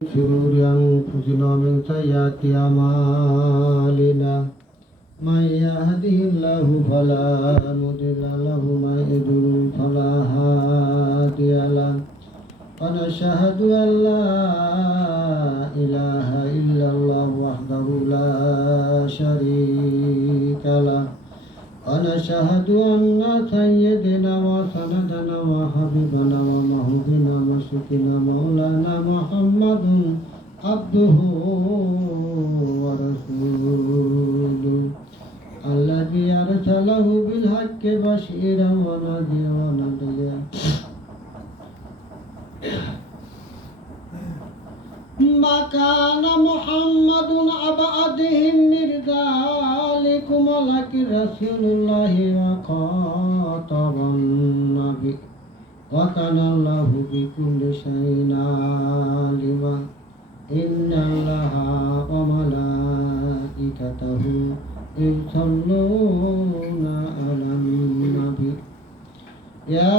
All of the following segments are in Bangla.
شرور أنفسنا ومن سيئات أعمالنا من يهده الله فلا مضل له ومن يضلل فلا هادي له ونشهد أن لا إله إلا الله وحده لا شريك له ونشهد أن سيدنا وسندنا وحبيبنا ومولانا وشفينا مولانا محمد عبده ورسوله الذي أرسله بالحق بشيرا ونذيرا ما كان محمد أبا أحدهم من ذلكم ولكن رسول الله وخاتم النبي وكان الله بكل شيء عليما إن الله وملائكته يصلون على النبي يا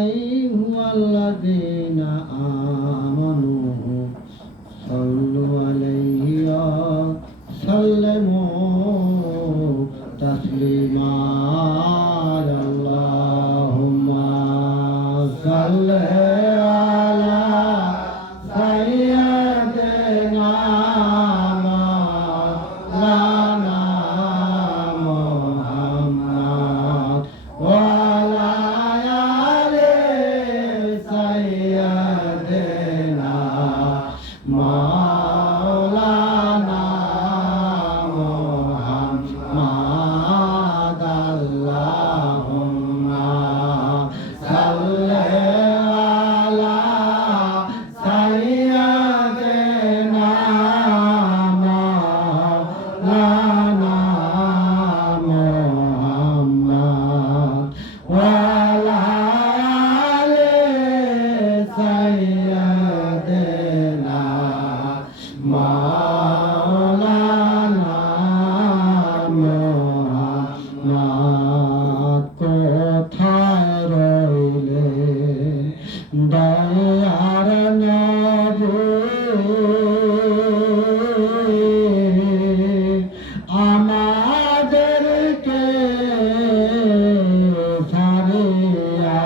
أيها الذين آمنوا صلوا عليه وسلموا تسليما اللهم صل على سيدنا مولانا محمد وعلى آل سيدنا مولانا محمد اللهم صل على سيدنا مولانا محمد وعلى آل سيدنا مولانا محمد কোথায় রইলেন দয়ার নবী আমাদেরকে ছাড়িয়া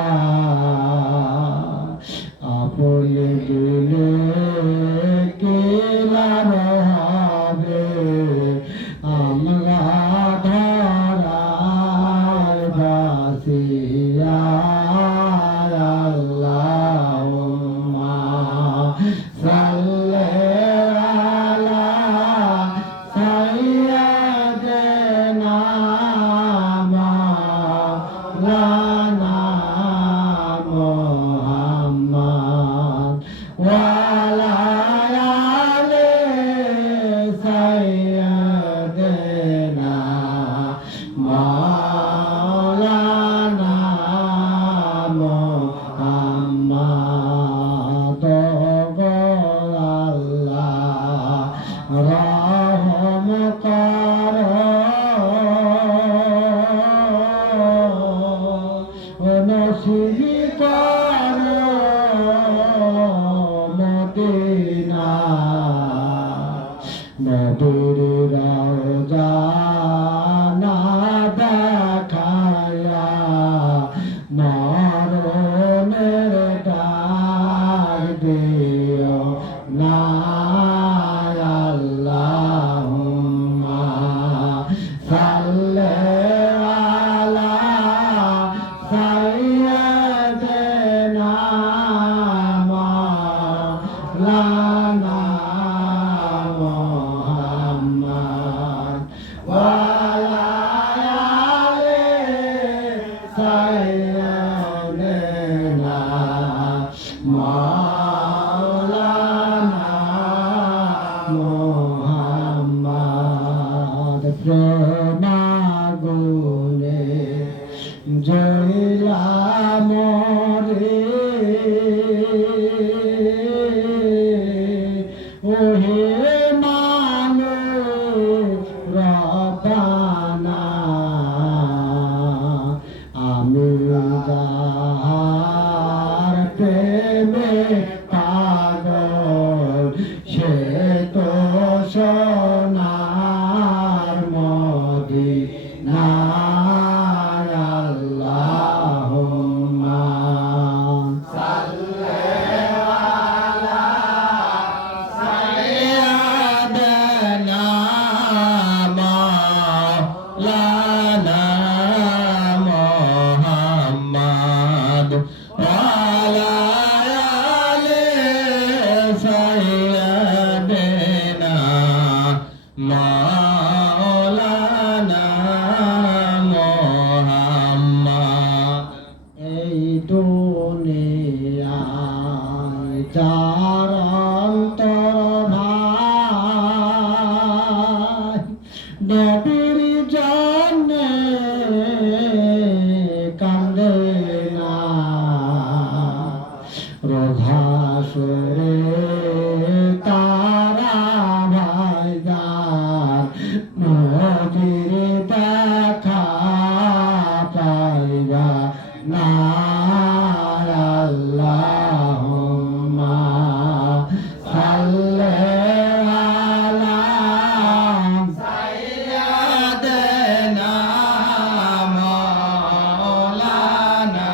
আপনি দিলে কি লাভ হবে আমরা ধরায় বাসিয়া আল্লাহুম্মা সাল্লি আলা সাইয়্যিদিনা মাওলানা মুহাম্মদ ওয়া আলা আলি সাইয়্যিদিনা মাওলানা মুহাম্মদ আল্লাহ রহম করো নসিব করো মদিনা নবীর রওজা না দেখায়া মরণের ডাক দিও না আল্লাহুম্মা সাল্লি আলা সাইয়্যিদিনা মাওলানা মুহাম্মদ ওয়া আলা আলি সাইয়্যিদিনা মাওলানা মুহাম্মদ প্রেমাগুনে জয়লা মরে ওহে মানুষ রব্বানা আমি যাহার প্রেমে পা যার অন্তর ভাই নবীর জন্যে কান্দে না রোধাসরে তারা ভাইজান নবীর দেখা পাইবা না আল্লাহুম্মা সাল্লি আলা সাইয়্যিদিনা মাওলানা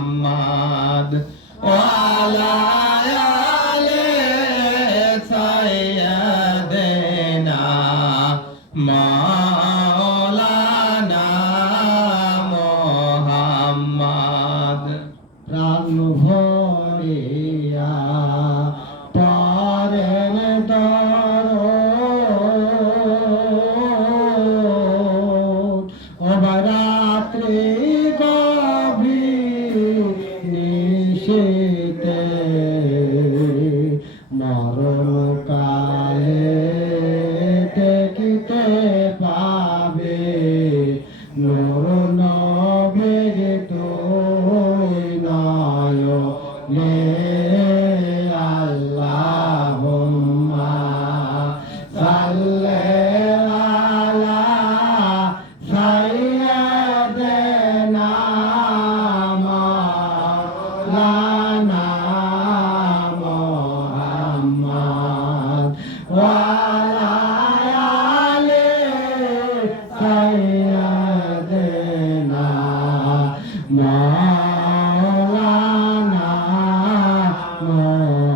মুহাম্মদ ওয়া আলা আলি সাইয়্যিদিনা মাওলানা মুহাম্মদ প্রাণ ভরিয়া পরেন দরদ অবরাত্রি গভীর নিশীতে মরণকালে দেখিতে পাবে নূর নবীর তুই নয়নে আল্লাহুম্মা সাল্লি আলা সাইয়্যিদিনা মাওলানা মুহাম্মদ ওয়া আলা আলি সাইয়্যিদিনা মাওলানা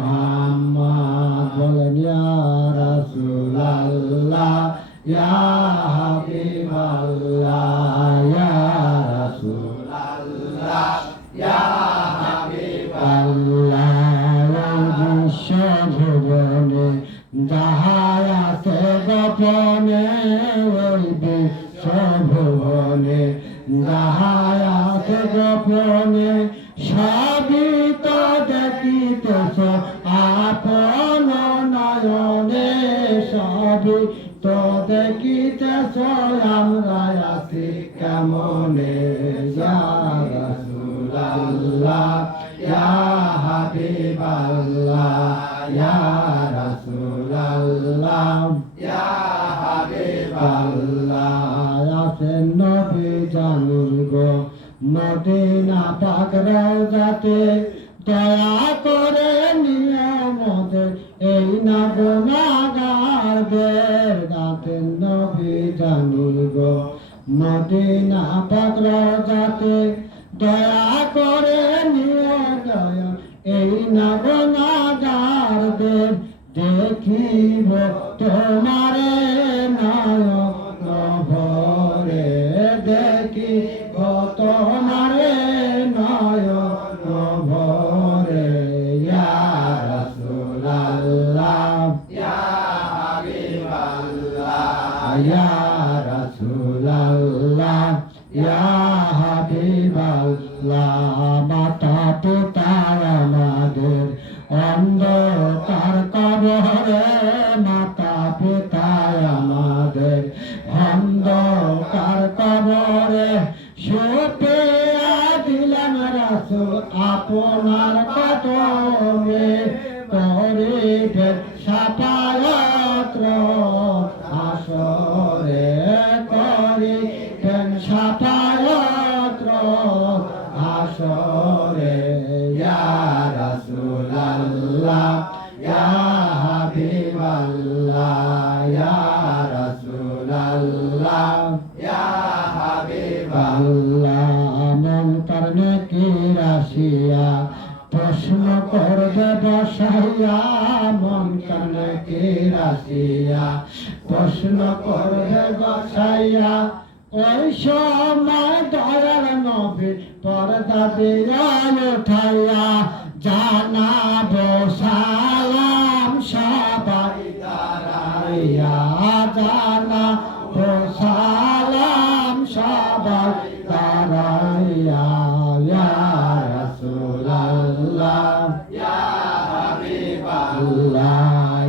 মুহাম্মদ বলেন ইয়া রাসূলুল্লাহ ইয়া হাবিবাল্লাহ ইয়া রাসূলুল্লাহ ইয়া হাবিবাল্লাহ বিশ্বভুবনে যাহাই আছে গোপনে ওই বিশ্বভুবনে যাহাই আছে গোপনে সবই তো দেখিতেছ আপন নয়নে সবই তো দেখিতেছ আমরা আছি কেমনে ইয়া রাসূলুল্লাহ ইয়া হাবিবাল্লাহ ইয়া রাসূলুল্লাহ ইয়া হাবিবাল্লাহ আছেন নবী জানুল গো মদিনা পাক রওজাতে দয়া করে নিয়ামতে এই না গুনাহগারদের আছেন নবী জানুল গো মদিনা পাক রওজাতে দয়া করে নিয়ামতে এই না গুনাহগারদের দেখিব তোমারে নয়ন ভরে দেখিব তোমারে নয়ন ভরে ইয়া রাসূলুল্লাহ ইয়া হাবিবাল্লাহ ইয়া রাসূলুল্লাহ ইয়া হাবিবাল্লাহ মাতা পিতা আমাদের অন্ধকার কবরে মাতা পিতা আমাদের অন্ধকার কবরে শুপিয়া দিলেন রাসূল আপনার কদমে করিবে শাফায়াত হাসরে করিবেন শাফায়াত হাসরে ইয়া রাসূলুল্লাহ ইয়া হাবিবাল্লাহ ইয়া রাসূলুল্লাহ ইয়া হাবিবাল্লাহ মন করনে কি রাশিয়া প্রশ্ন করবে বসাইয়া মন করনে কি রাশিয়া প্রশ্ন করবে বসাইয়া ওই সময় দয়ার নবী পর্দা দিয়া উঠাইয়া জানাবো সালাম সবাই দাঁড়াইয়া জানাবো সালাম সবাই দাঁড়াইয়া ইয়া রাসূলুল্লাহ ইয়া হাবিবাল্লাহ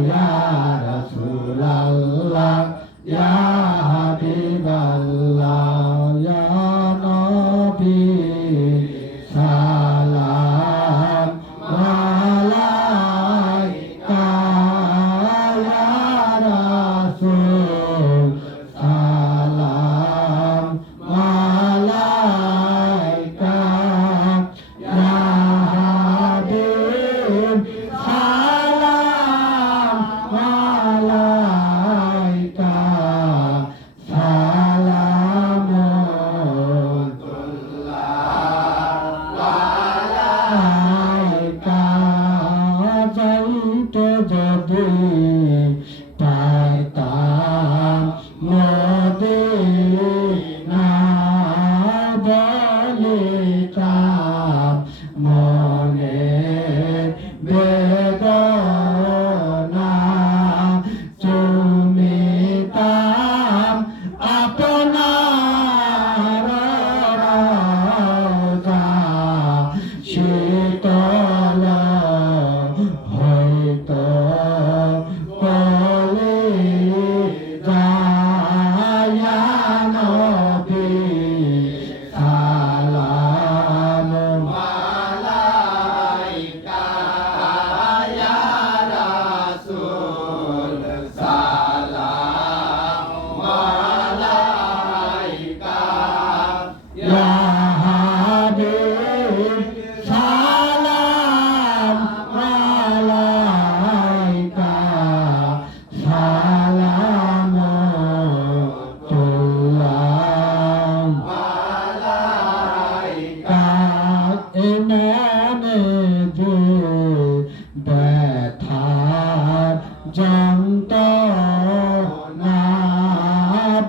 ইয়া রাসূলাল্লাহ ইয়া হাবিবাল্লাহ ইয়া নবী সালাম আলাইকা ইয়া রাসূল সালাম আলাইকা ইয়া হাবিব সালাম আলাইকা আলাইকা যাইতে যদি পাইতাম মদিনা বলিতাম মনে বেদনা চুমিতাম আপনার রাজা শীতল হইতো কলে যায় নবী সালাম আলাইকা ইয়া রাসূল সালাম আলাইকা ইয়া হাবিব সালাম আলাইকা সালামুল্লাহ আলাইকা ইমানে যে ব্যথার যন্ত্রণা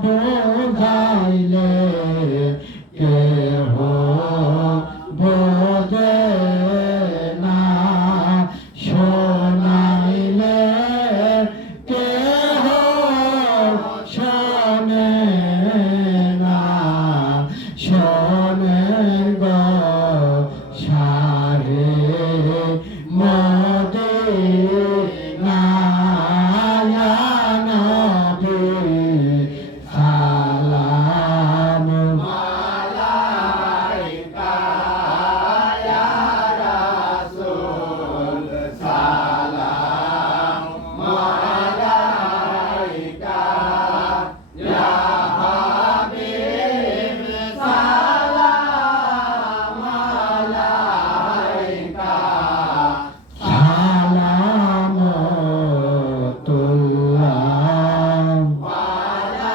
বোঝাইলে কেহ বোঝে না শোনাইলে কেহ শোনে না শোনে গো সারে মদিনা ইয়া নবী সালাম আলাইকা ইয়া রাসূল সালাম আলাইকা ইয়া হাবিব সালাম আলাইকা সালামুল্লাহ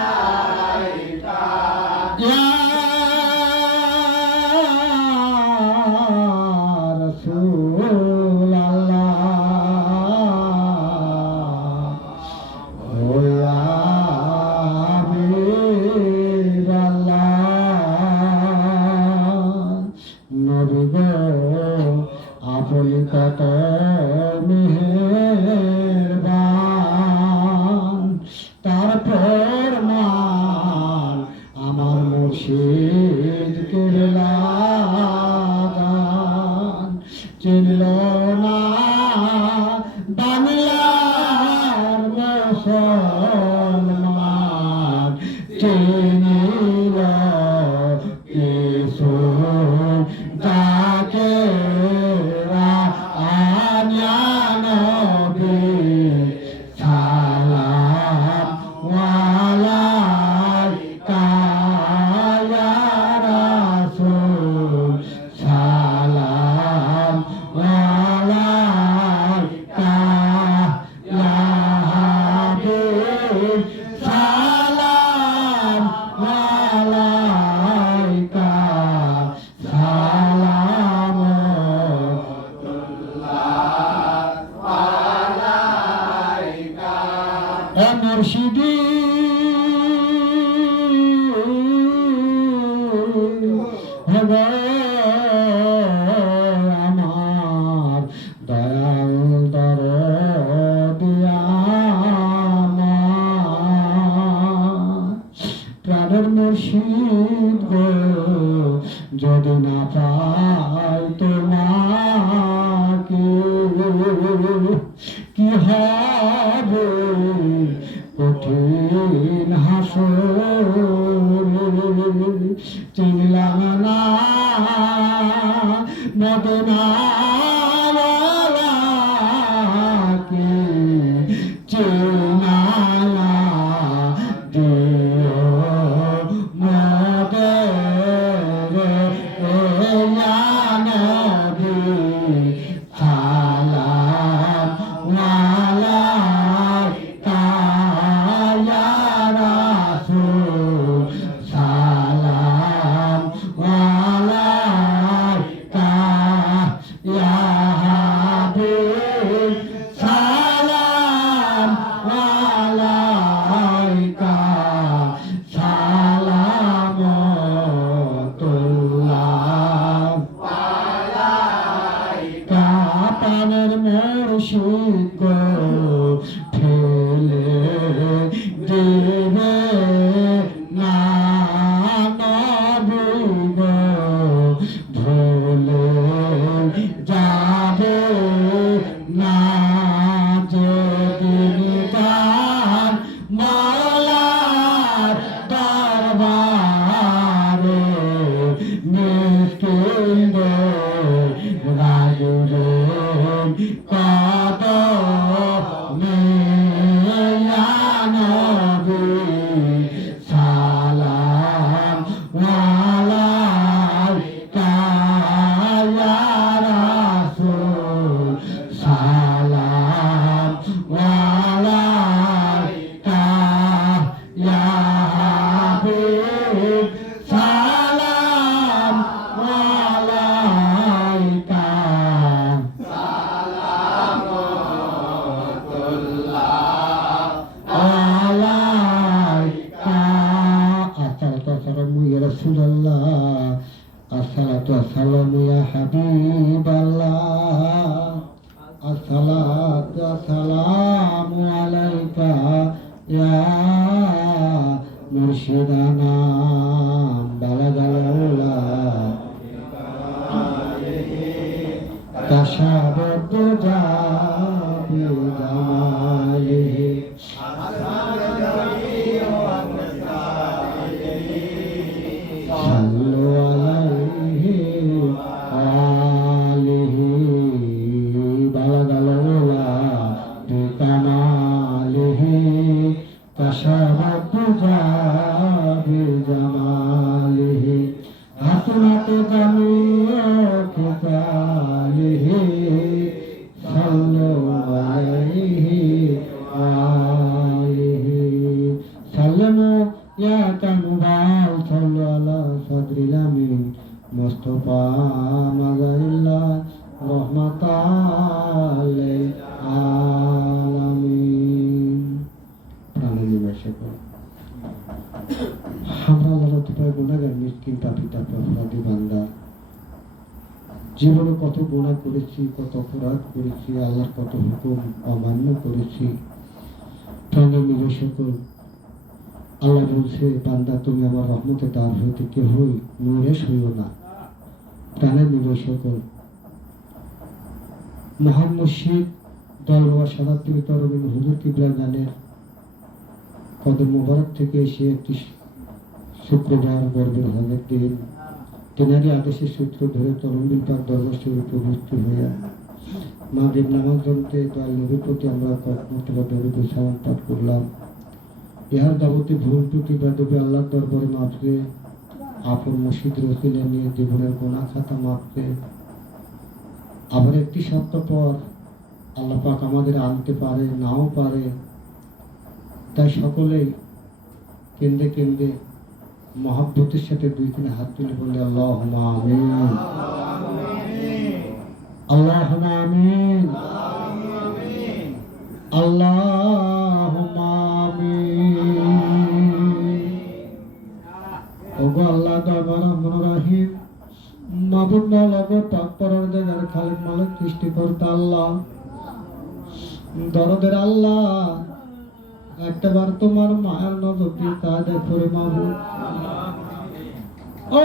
আলাইকা ইয়া রাসূলাল্লাহ ও ইয়া হাবিবাল্লাহ নবী গো আপনি কত মেহেরবান তারপর মান আমার মুর্শিদ কিরলাগান চিনল না বাংলার মুসলমান চিনিল কিছু তাকে আনিয়া নবী সালাম আলাইকা ইয়া রাসূল সালাম আলাইকা ইয়া হাবিব সালাম আলাইকা সালামুল্লাহ আলাইকা এ মুর্শিদি হবে আমার দয়াল দরদিয়া প্রাণের মুর্শিদ গো যদি না পাই তোমাকে প্রাণের মুর্শিদ গো ফেলে দিবে না নবী গো ভুলে যাবে না যেদিন তার মাওলার দরবারে মিষ্টিন্দ রাজুরে কদমে ইয়া নবী সালাম আলাইকা ইয়া রাসূল সালাম আলাইকা ইয়া হাবিব সালাম আলাইকা আলাইকা আসসালাতু ওয়াসসালামু ইয়া রাসূলুল্লাহ আসসালাতু ওয়াসসালামু ইয়া হাবিবাল্লাহ আসসালাতু ওয়াসসালামু আলাইকা ইয়া মুর্শিদানা বালাগাল উলা কাশাবত জাবি জামালিহি সাল্লু আলাইহি আলিহি বালাগাল উলা বিকামালিহি কাশাবত জাবি জামালিহি হাসনাত জামিয়াত জালিহি সাল্লু আলাইহি আলিহি সাল্লামু ইয়া তামুবাল সাল্লু আলা সাদরিল আমিন মুস্তাফা মাযাইল্লাহ রহমাতাল লিল আলামিন প্রাণী বেশক আমরা আল্লাহর তৌফিক গুনাহগার মিসকিন পাপী অপরাধী বান্দা জীবনে কত গুনাহ করেছি কত অপরাধ করেছি আল্লাহর কত হুকুম অমান্য করেছি প্রাণী নিবেশক আল্লাহ বলছে বান্দা তুমি আমার রহমতের দ্বার হইতে কেহই নিরাশ হইও না প্রাণের নিবেশক মহান মুর্শিদ দলওয়া সাদাতপুর তরবিন হুজুর কিবলা গানের কদম মোবারক থেকে এসে একটি শুক্রবার গর্বের হজের দিন তেনারি আদেশের সূত্র ধরে তরুণবিল পাক দরবার শরীফে উপস্থিত হইয়া মাগরিব নামাজ পড়তে দয়াল নবীর প্রতি আমরা কয়েকমতবা দরুদ ও সালাম পাঠ করলাম ইহার যাবতীয় ভুল ত্রুটি বেদবে আল্লাহর দরবারে মাফে আপন মুর্শিদ রসিলা নিয়ে জীবনের গোনা খাতা মাফে আবার একটি সপ্তাহ পর আল্লাহ পাক আমাদের আনতে পারে নাও পারে তাই সকলেই কেন্দ্রে কেন্দ্রে মহব্বতের সাথে দুই তিন হাত তুলে বলে আল্লাহুম্মা আমিন আল্লাহুম্মা আমিন আল্লাহুম্মা আমিন ওগো আল্লাহ দরবার রহমান রহিম মাবুদ মাওলানা পাক পরওয়ারদিগার খালিক মালিক সৃষ্টিকর্তা আল্লাহ দরদের আল্লাহ একবার তোমার মায়ের নজর দিয়ে তা দেখো রে মাবুদ ও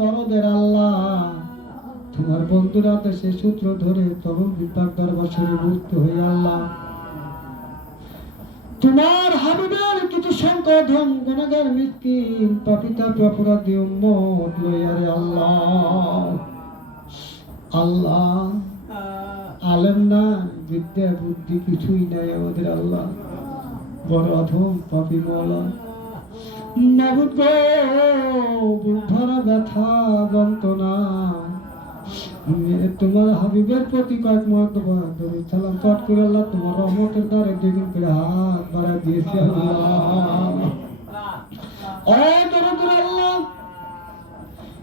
দরদের আল্লাহ তোমার বন্ধুরা দেশে সূত্র ধরে তরুণ বিপাক দরবার শরীফ মুক্ত হয়ে আল্লাহ তোমার হাবিবের কিছু সংখ্যা ধন গুনাহগার মিসকিন পাপিতা অপরাধী উম্মত লইয়া রে আল্লাহ আল্লাহ আলেম না বিদ্যা বুদ্ধি কিছুই নাই আমাদের আল্লাহ বড় অধম পাপী মওলা মাবুদ গো বুদ্ধরা ব্যথা যন্ত্রণা তোমার হাবিবের প্রতি কয়েক মর্তবা দরুদ সালাম পাঠ করে আল্লাহ তোমার রহমতের দ্বারে দ্বিগুণ করে হাত বাড়া দিয়েছে আল্লাহ ও দরুদ আল্লাহ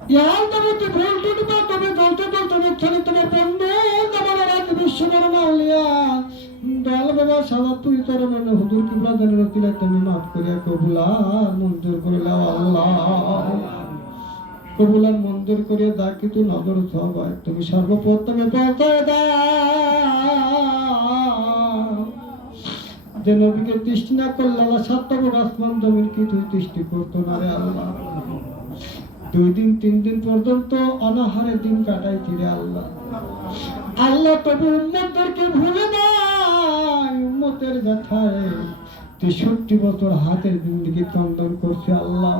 ইয়ার দরুদ ভুল টুটি বা তবে চলতে চলতে নিচ্ছনে তোমার বন্ধু তোমার রাত বিশ্ববর মাওলিয়া দয়াল বাবা সাদাতপুর তরবেন হুজুর কিবলা জানের রসিলা তুমি মাফ করিয়া কবুল আর মঞ্জুর করে নাও আল্লাহ কবুলার মন্দির করে যা কিছু নজর সবাই তুমি সর্বপ্রথমে পৌঁছায় দাও। যে নবীকে দৃষ্টি না করলে আল্লাহ সাতটা আসমান জমিন কিছু দৃষ্টি করতো না রে আল্লাহ। 2 দিন 3 দিন পর্যন্ত অনাহারে দিন কাটাইছি রে আল্লাহ। আল্লাহ তবে উম্মতদেরকে ভুলে নাই, উম্মতের ব্যথায় 63 বছর হাতের জিন্দেগি ক্রন্দন করছে আল্লাহ।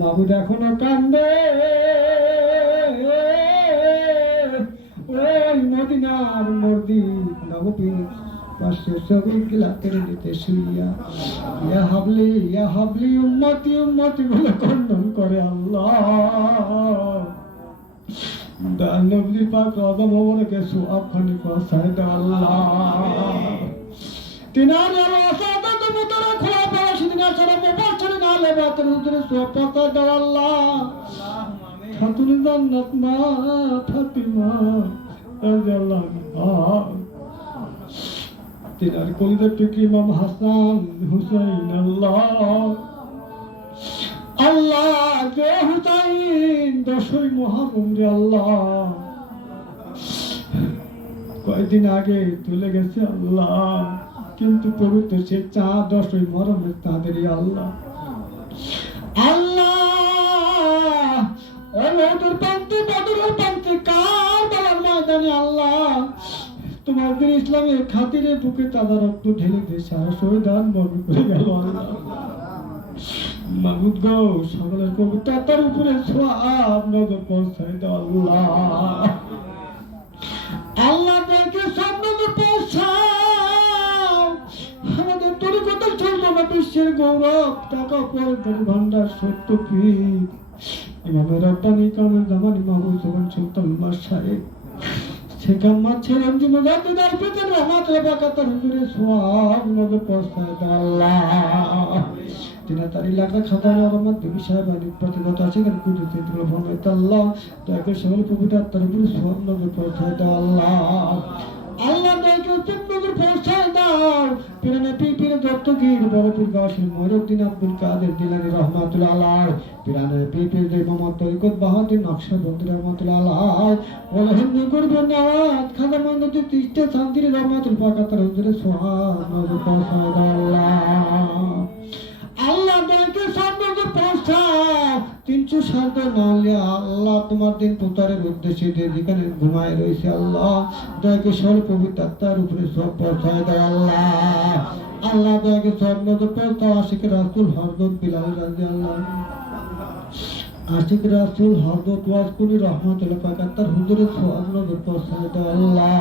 মাবুদ এখনো কান্দে ওই মদিনার মসজিদ নববী পাশে ছবি গিলাতের নিতে শুইয়া ইয়া হাবলি উম্মতি উম্মতি বলে ক্রন্দন করে আল্লাহ। নবী পাক রওজা মোবারকে সোয়াব খানি পৌঁছায় দাও আল্লাহ। তিনার রাসাদাত মুতরা খোলা পাশিনা সারা মুবাশশির আলে বাতের হুজুরে সোয়াব পৌঁছায় দাও আল্লাহ। খাতুন জান্নাত মা ফাতিমা রাদিয়াল্লাহু আনহা, তিনার কলিজার টুকরি ইমাম হাসান হুসাইন আল্লাহ আল্লাহ যে হুসাইন 10ই মুহররম রে আল্লাহ কয়েকদিন আগে চলে গেছে আল্লাহ, কিন্তু পবিত্র সে 10ই মুহররমের তাদেরই আল্লাহ। আল্লাহ ওই ওদের পান্তে বদরের পান্তে কারবালার ময়দানে আল্লাহ তোমার দিন ইসলামের খাতিরে বুকে তাজা রক্ত ঢেলে দিয়ে সারা শহীদান বরণ করে গেল আল্লাহ। মাবুদ গো সকলের পবিত্রতার উপরে সোয়াব নজর পৌঁছায় দাও আল্লাহ। আল্লাহ দেখে সব নজর পৌঁছাও। আমাদের তরিকতের চলবে না বিশ্বের গৌরব টাকা পয়সার ভান্ডার সত্য পীর ইমামের রব্বানি কামেল জামান ইমাম হুসাইন সুলতান মাসায়েক সেখান মাছের অঞ্জুম জাতিদার পিতার রহমতের বাকাতার হুজুরে সোয়াব নজর পৌঁছায় দাও আল্লাহ। তিনা তার এলাকা খাতায় রহমত দেবী সাহেব আলী প্রতিগত আছে কেন কুদরতে তুলে ফরমাইতে আল্লাহ দয়াকে সকল পবিত্র আত্মার উপরে সোয়াব নজর পৌঁছায় দাও আল্লাহ। আল্লাহ দয়াকে উত্তম নজর পৌঁছায় দাও। পিরানে পীর দত্তগীর বড় পীর গাউসুল মহিউদ্দিন আব্দুল কাদের জিলানী রহমাতুল্লাহ আলাইহি, পিরানে পীর যে মোহাম্মদ তরিকত বাহাদুর নকশবন্দি রহমাতুল্লাহ আলাইহি, ওয়া হিন্দু কুরবান নওয়াজ খাজা মন্দির তিস্তা শান্তির রহমাতুল বাকাতার হুজুরে সোহাব নজর পৌঁছায় দাও আল্লাহ। আল্লাহ দয়াকে সামনে পৌঁছাও। 307 নালিয়া আল্লাহ তোমার দিন প্রচারের উদ্দেশ্যে যেখানে ঘুমায় রয়েছে আল্লাহ দয়াকে সর্ব পবিত্র আত্মার উপরে সব পৌঁছায় দাও আল্লাহ। আল্লাহ দয়াকে সব নজর পৌঁছাও। আশিক রাসূল হযরত বিলাল রাদিয়াল্লাহু আশিক রাসূল হযরত ওয়াজকুনি রহমাতুল্লাহ পাকাতার হুজুরে সব নজর পৌঁছায় দাও আল্লাহ।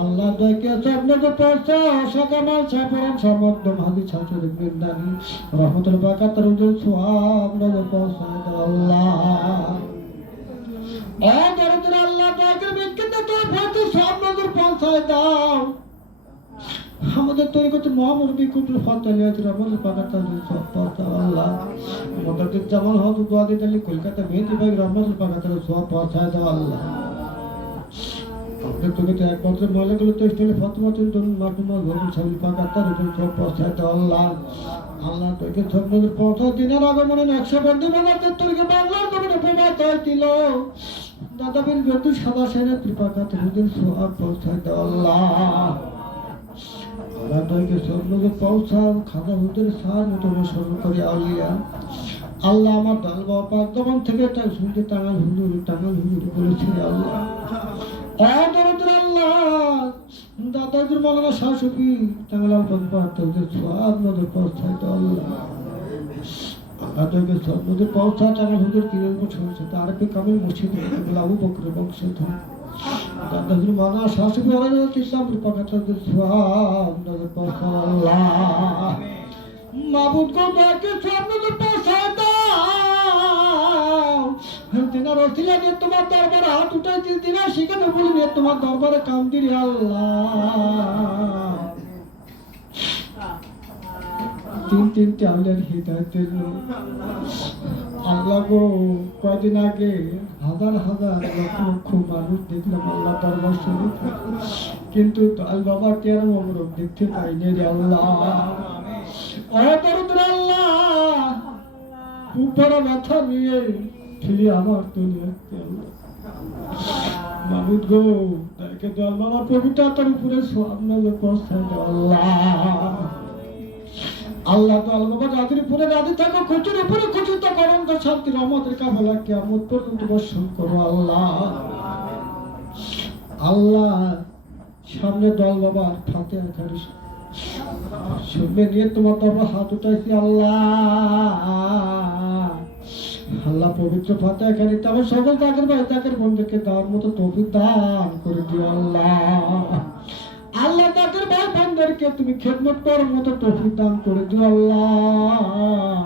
আল্লাহ দয়াকে সব নজর পৌঁছাও। সকামাল সাফরন সমর্থ হাদি ছাত্র বৃন্দানি রহমতুল্লাহ পাকাতার হুজুরে সব নজর পৌঁছায় দাও আল্লাহ। এ দরদের আল্লাহ দয়াকে বিকৃত তোর ফাতে সব নজর পৌঁছায় দাও। আমাদের তরিকত মহামুরবি কুতুল ফাতালিয়াত রহমতুল্লাহ পাকাতার হুজুরে সব পৌঁছাও আল্লাহ। আমাদের জামাল হযরত ওয়াদিদ আলী কলকাতা মেহেদি ভাই রহমতুল্লাহ পাকাতার সব পৌঁছায় দাও আল্লাহ। আমাদের তরিকত এক বছর মহিলাগুলো তো স্টলে ফাতেমাতুল দরুন মারহুমা গরুল সাবিল পাকাতার হুজুরে সব পৌঁছায় দাও আল্লাহ। আল্লাহ তোকে সব নজর পৌঁছাও। দিনের আগমনে নকশবন্দি বাংলাদেশ তোকে বাংলার জমিনে প্রবাদ হয়েছিল দাদাবীর বিদ্যুৎ সাদা সেনের ত্রিপাকাত হুজুর সোহাব পৌঁছায় দাও আল্লাহ। আল্লাহ তোকে সব নজর পৌঁছাও। খাজা হুজুর সার মতো স্মরণ করে আউলিয়া আল্লাহ আমার দল বাবা পাক জবান থেকে এটা শুনতে টাঙ্গাল হুজুর বলেছে আল্লাহ। আল্লাহ দাদাদের মালানা শাশুড়ি টাঙ্গালার পঞ্চায়েত সব নজর পৌঁছায় দাও আল্লাহ। আল্লাহকে সব নজর পৌঁছায়। টাঙ্গাল হুজুর কিরণ শুনছে তার কামিল মুর্শিদ আবু বকর বংশ দাদাদের মালানা শাশুড়ি আলাদা ইসলামের পাকাতাদের সব নজর পৌঁছায় আল্লাহ। মাবুদ গো দয়াকে সব নজর পৌঁছায় দাও। দিনার ওসিলা নিয়ে তোমার দরবারে হাত উঠাইছি দিনার সেখানে বলি নিয়ে তোমার দরবারে কাম দিলি আল্লাহ। 3 আল্লাহর হিদায়াতের আল্লাহ গো কয়দিন আগে হাজার লক্ষ লক্ষ মানুষ দেখলাম আল্লাহ দরবার শরীফ, কিন্তু আল বাবা কেন মোবারক দেখতে পাইনি রে আল্লাহ। ও দরুদ আল্লাহ উপরে মাথা নিয়ে ফিরে আমার দুনিয়াতে মাবুদ গো তাকে তো আল্লাহ পবিত্রতার উপরে সামনে পৌঁছায় দাও আল্লাহ। আল্লাহ তো আল্লাহ যাদের উপরে রাজি থাকো খুচুর উপরে খুচুর করম তো শান্তি রহমতের কাফেলা কিয়ামত পর্যন্ত বর্ষণ করো আল্লাহ। আল্লাহ সামনে দল বাবার ফাতিহা করিস শুনবে নিয়ে তোমার বাবা হাত উঠাইছি আল্লাহ। আল্লাহ পবিত্র ফাতিহা করিতে আমার সকল তাকের ভাই তাকের বন্ধুকে দেওয়ার মতো তৌফিক দান করে দিও আল্লাহ। আল্লাহ তাদের ভাই বোনদেরকে তুমি খেদমত করার মতো তৌফিক দান করে দিও আল্লাহ।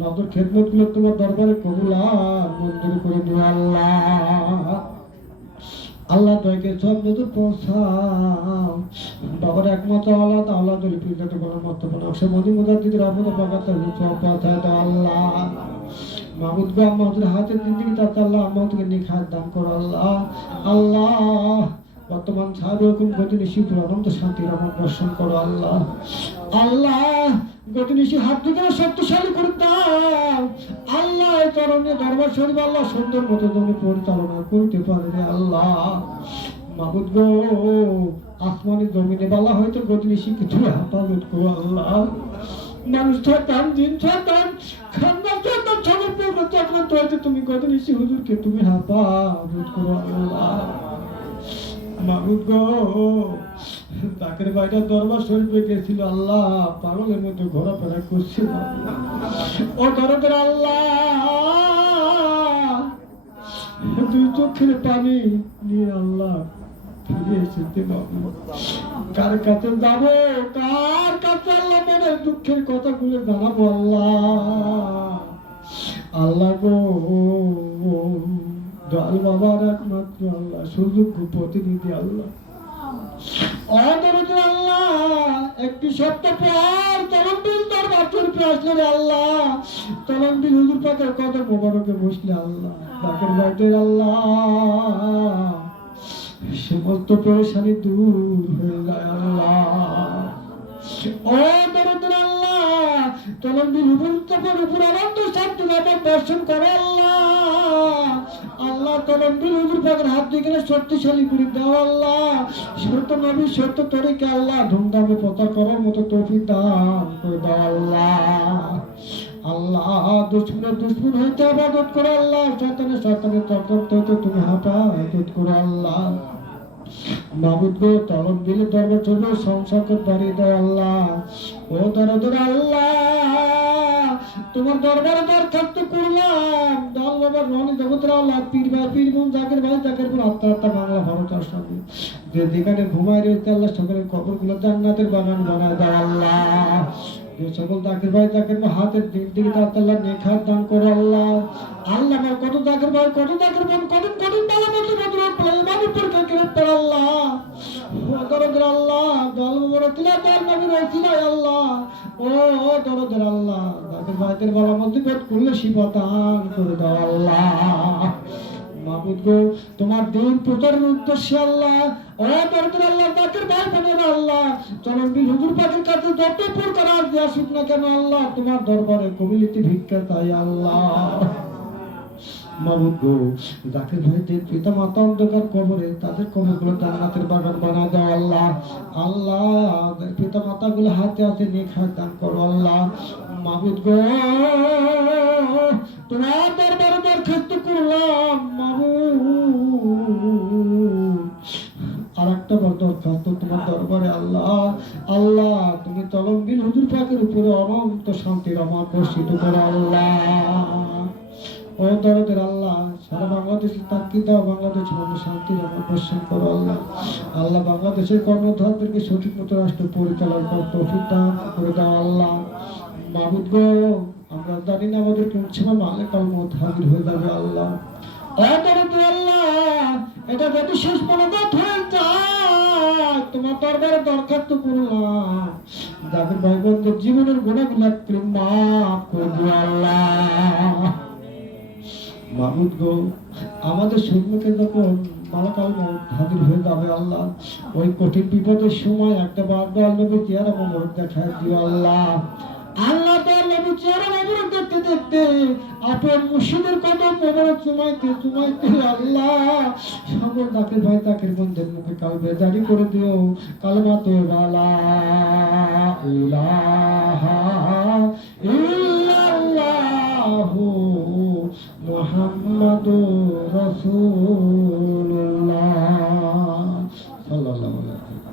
নজর খেদমত গুলো তোমার দরবারে কবুল আর মঞ্জুর করে দিও আল্লাহ। আল্লাহ দয়কে সব নজর পৌঁছাও বাবার একমাত্র আল্লাহ আল্লাহ দলি পিতাতে কোনো মত বনকশে মদি মুদাদ্দিদের আপদ বাগাতে সব পৌঁছায় দাও আল্লাহ। মাহমুদ গো আমাদের হাতে জিন্দেগি তাতে আল্লাহ আমাদেরকে নিখাত দান করো আল্লাহ। আল্লাহ বর্তমান সাহেব রকম গতিনিশি আনন্দ শান্তির আমার দর্শন করো আল্লাহ। আল্লাহ গতিনিশি হাত দিকে শক্তিশালী করে দাও আল্লাহ। এই কারণে দরবার শরীফ আল্লাহ সুন্দর মতো তুমি পরিচালনা করতে পারে আল্লাহ। মাহমুদ গো আসমানি জমিনে বালা হয়তো গতিনিশি কিছু হেফাজত করো আল্লাহ। মানুষ থাকতাম দিন থাকতাম খান্না থাকতাম সবার তুমি গতিনিশি হুজুরকে তুমি হেফাজত করো আল্লাহ। মাহমুদ গো তাকের বাইরে দরবার শরীফে গেছিল আল্লাহ পাগলের মধ্যে ঘোরাফেরা করছিল ও দরদের আল্লাহ দুই চোখের পানি নিয়ে আল্লাহ ফিরে এসেছে বাবু। কার কাছে যাবো কার কাছে আল্লাহ মনের দুঃখের কথাগুলো জানাবো আল্লাহ। আল্লাহ গো দয়াল বাবার একমাত্র আল্লাহ সুযোগ্য প্রতিনিধি আল্লাহ। আল্লাহ একটি সপ্তাহ পর তলমবিল দরবার শরীফে আসলেন আল্লাহ। তলমবিল হুজুর পাকের কদম মোবারকে বসলে আল্লাহ তাকের বাইরে আল্লাহ সমস্ত পেরেশানি দূর হয়ে যায় আল্লাহ। ও দরদের আল্লাহ তলমবিল হুজুর পাকের উপর আনন্দ শান্তি রহমত দর্শন করে আল্লাহ। আল্লাহ তলমবিল হুজুর পাকের হাত দিয়ে শক্তিশালী করে দাও আল্লাহ। সত্য নবী সত্য তরিকা আল্লাহ ধুমধামে প্রচার করার মতো তৌফিক দান করে দাও আল্লাহ। আল্লাহ দুশ্মনের দুশ্মন হইতে ইবাদত করো আল্লাহ। শয়তানের চক্রান্ত হইতে তুমি হেফাজত করো আল্লাহ। মাহমুদ গো তলমবিলের দরবার চলবে সংসার বাড়িয়ে দাও আল্লাহ। ও দরদের আল্লাহ তোমার দরবারে দরখাস্ত করলাম দল বাবার রনি জগতের আল্লাহ পীর ভাই পীর বোন জাকের ভাই জাকের বোন আত্মা আত্মা বাংলা ভারতের সঙ্গে যে যেখানে ঘুমায় রয়েছে আল্লাহ সকলের কবরগুলো জান্নাতের বাগান বানায় দাও আল্লাহ। যে সকল জাকের ভাই জাকের বোন হাতের দিক দিকে আল্লাহ নেখাত দান করো আল্লাহ। আল্লাহ আমার কত জাকের ভাই কত জাকের বোন কত কত বালা মতো ইমানের পরীক্ষা গ্রেফতার আল্লাহ। ও দরদের আল্লাহ দল বাবার তিলা দল নবীর ওসিলায় আল্লাহ। ও দরদের আল্লাহ জাকের ভাইদের বালা মধ্যে পেট করলে শিফা দান করে দাও আল্লাহ। মাহমুদ গো তোমার দিন প্রচারের উদ্দেশ্যে আল্লাহ ও দরদের আল্লাহ জাকের ভাই বোনের আল্লাহ তলমবিল হুজুর পাকের কাছে যত প্রকার আরজি আসুক না কেন আল্লাহ তোমার দরবারে কবিলিতি ভিক্ষা চাই আল্লাহ। মাহমুদ গো জাকের ভাইদের পিতা মাতা অন্ধকার কবরে তাদের কবরগুলো জান্নাতের বাগান বানা দাও আল্লাহ। আল্লাহ পিতা মাতা গুলো হাতে হাতে নেখাত দান করো আল্লাহ। মাহমুদ গো তোমার দরবারে দরখাস্ত করলাম মাহমুদ আর একটা বার দরখাস্ত তোমার দরবারে আল্লাহ। আল্লাহ তুমি তলমবিল হুজুর পাকের উপরে অনন্ত শান্তির আমার বর্ষিত করো আল্লাহ। ও দরদের আল্লাহ সারা বাংলাদেশে তাকি দাও বাংলাদেশ মধ্যে শান্তির আমার বর্ষণ করো আল্লাহ। আল্লাহ বাংলাদেশের কর্ণধারদেরকে সঠিক মতো রাষ্ট্র পরিচালনা করার তৌফিক দান করে দাও আল্লাহ। মাহমুদ গো আমরা জানি না আমাদের কোন সময় মালিকাল মত হাজির হয়ে যাবে আল্লাহ। ও দরদের আল্লাহ এটা যদি শেষ মনোবাদ হয়ে যায় তোমার দরবারে দরখাস্ত করলাম যাদের ভাই বোনদের জীবনের গুণাগুলো মাফ করে দিও আল্লাহ। মাহমুদ গো আমাদের সম্মুখে যখন মালাকাল মউত হাজির হয়ে যাবে আল্লাহ ওই কঠিন বিপদের সময় একটা বার দল নবী চেহারা মোবারক দেখায় দিও আল্লাহ। আল্লাহ দল নবী চেহারা মোবারক দেখতে দেখতে আপন মুর্শিদের কদম মোবারক চুমাইতে চুমাইতে আল্লাহ সকল দাকের ভাই তাকের বন্ধের মুখে কালবে জারি করে দিও কালমা তো বালা ইলাহা ইল্লাল্লাহু মুহাম্মাদুর রাসূলুল্লাহ সাল্লাল্লাহু আলাইহি ওয়াসাল্লাম।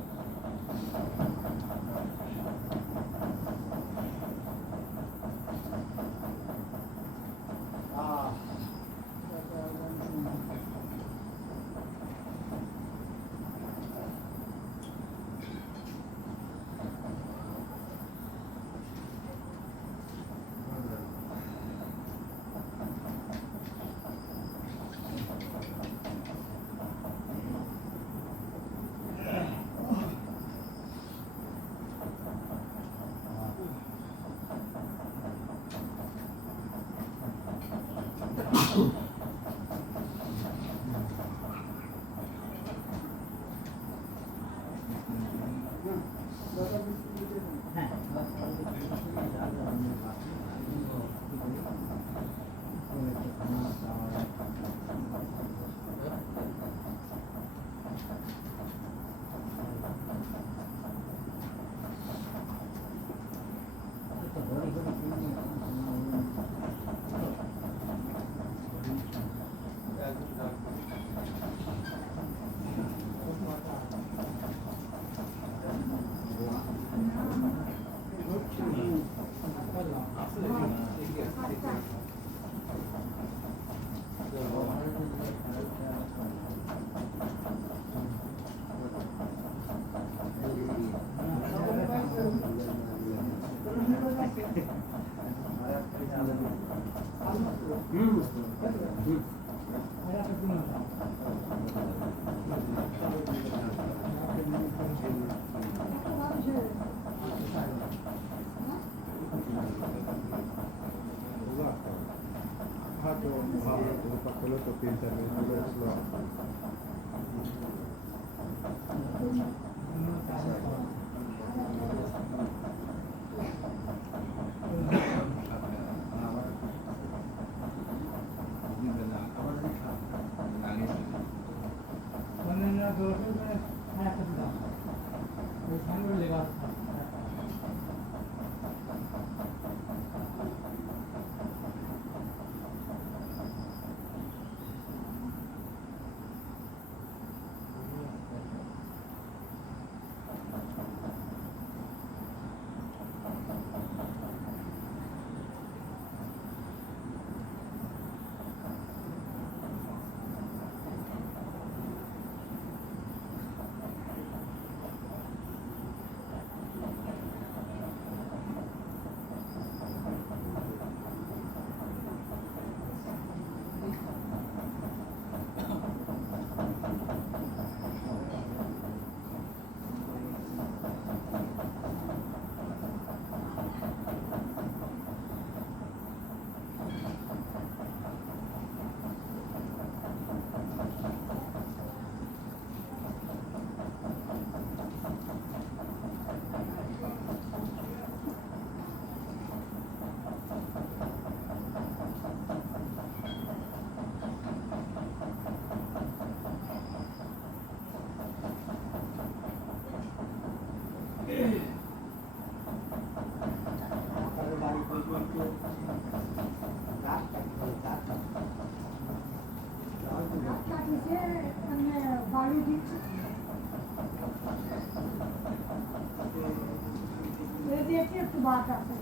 একটু বাদ আছে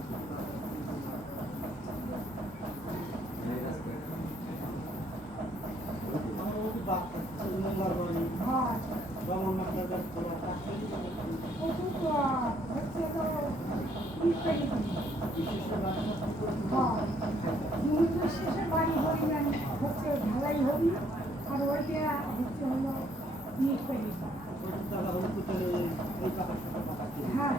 বাড়ি হচ্ছে ঢালাই হবি আর ওইটা হচ্ছে হলো নিট পেরি হ্যাঁ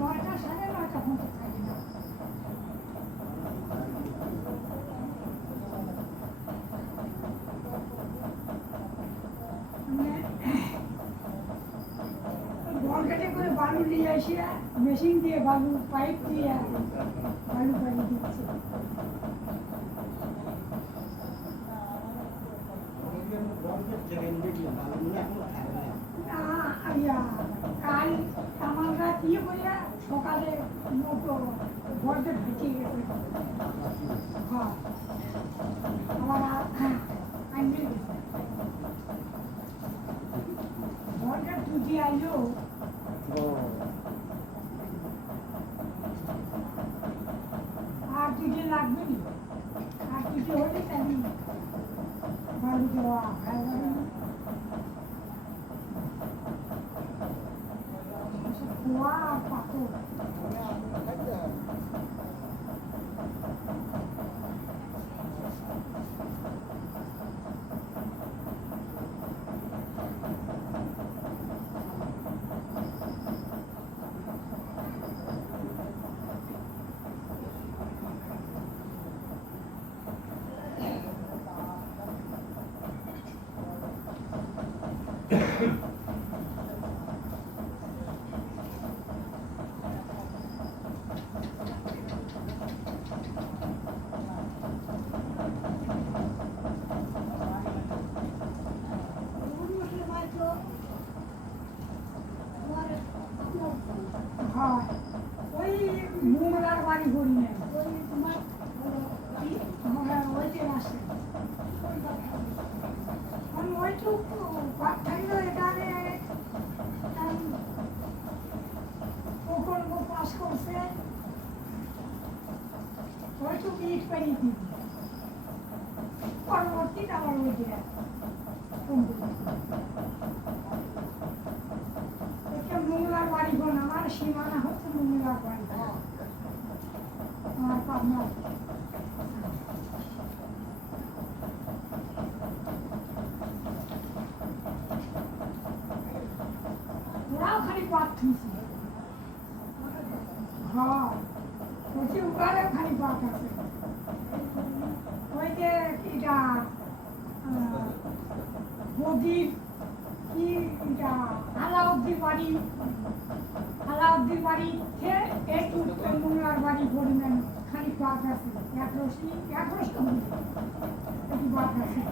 নয়টা 9:30 পর্যন্ত থাকি না বনকেটে করে বালু নিয়ে এসে মেশিন দিয়ে বালু পাইপ দিয়ে বালু পাইপ দিচ্ছে। কাল আমরা দিয়ে বইয়া সকালে মতো বর্ডে ঢুকিয়ে গেছে। হ্যাঁ আমার আইনে গেছে বর্ডে ঢুকি আইলো। আর কিছু লাগবে না, আর কিছু হলে তাই বালু দেওয়া ভালো লাগে না। কুয়া আর পাথর হয়। ওই মোংলার বাড়ি করি না, ওই তোমার ওই যে আসে আমি ওইটুক থাকলে এখানে প্রকল্প পাস করছে, ওইটুক ইট পারি দিবি পরবর্তীতে আবার ওই যে মোংলার বাড়ি বোন আমার সীমানা হচ্ছে মোংলার বাড়ি আমার পাবনা। ওরাও খালি পাত থুইছে। হ্যাঁ বলছি ওখানে খালি পাত আছে। ওই যে এটা বদির কি এটা আলাউদ্দিন বাড়ি, আলাউদ্দিন বাড়িতে একটু মোংলার বাড়ি পরিমাণ খালি পাত আছে। এক রশি একটু পাত আছে।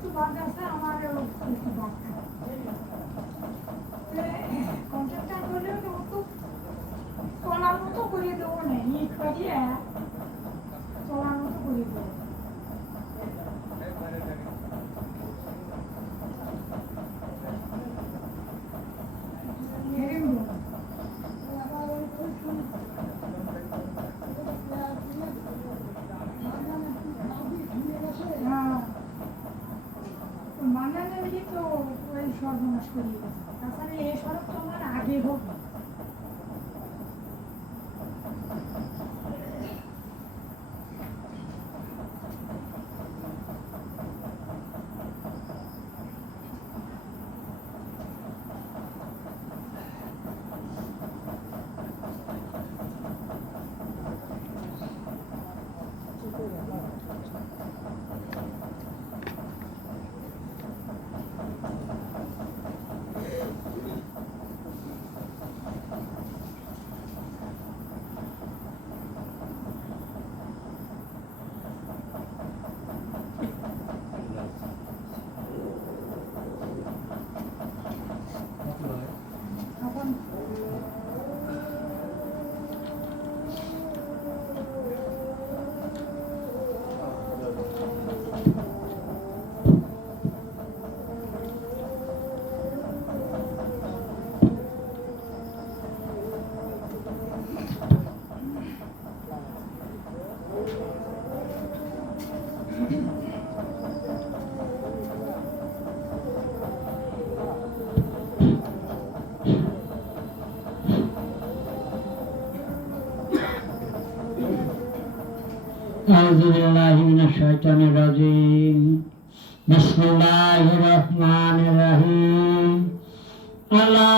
একটু বাদ আছে আমার একটু বাদ কন্ট্রাক্টার করলেও তো চলার মতো করে দেবো না, ইট পাঠিয়ে চলার মতো করে দেবো। মান্নানের তো ওই সর্বনাশ করিয়ে গেছে। তাছাড়া এই সড়ক তো আমার আগে হোক। أعوذ بالله من الشيطان الرجيم بسم الله الرحمن الرحيم الله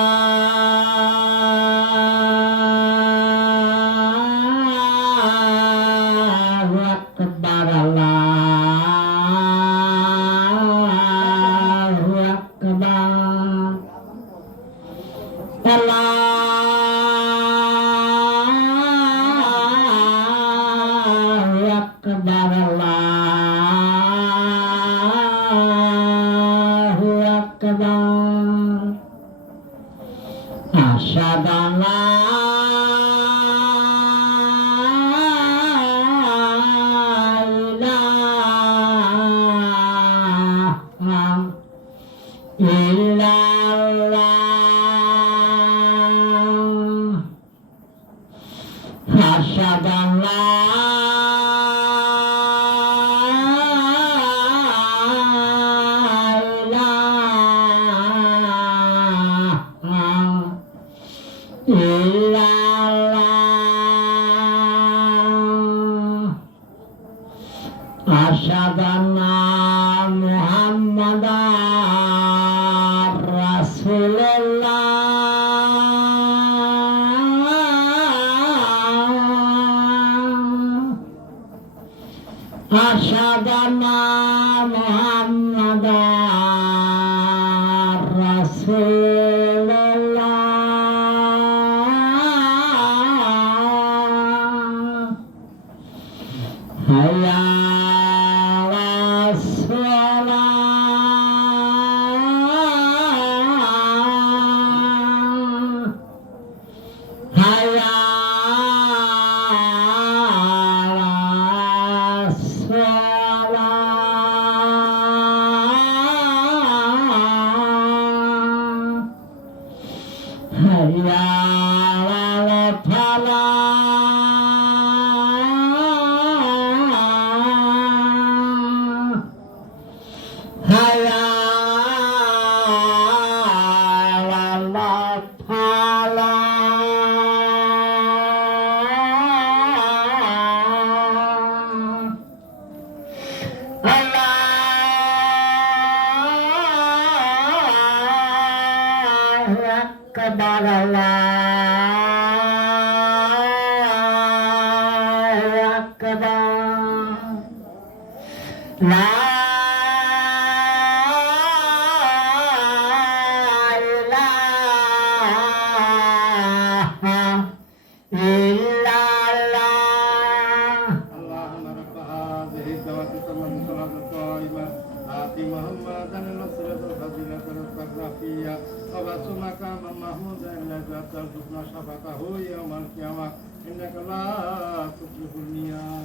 আল্লাহু আকবার আল্লাহু আকবার আশহাদু আল্লা ইলাহা ইল্লাল্লাহ আশহাদু আল্লা আশহাদু আন্না মুহাম্মাদার রাসূলুল্লাহ আশহাদু আন্না মুহাম্মাদার রাসূলুল্লাহ হাইয়া আকবার আল্লাহু আকবার লা ইলাহা ইল্লাল্লাহ اللهم رب هذه الدعوة التامة الصلاة القائمة آت محمدا الوسيلة الفضيلة الرفيعة وابعثه مقاما محمودا الذي ترزقنا شفاعته يوم القيامة إنك لا تخلف الميعاد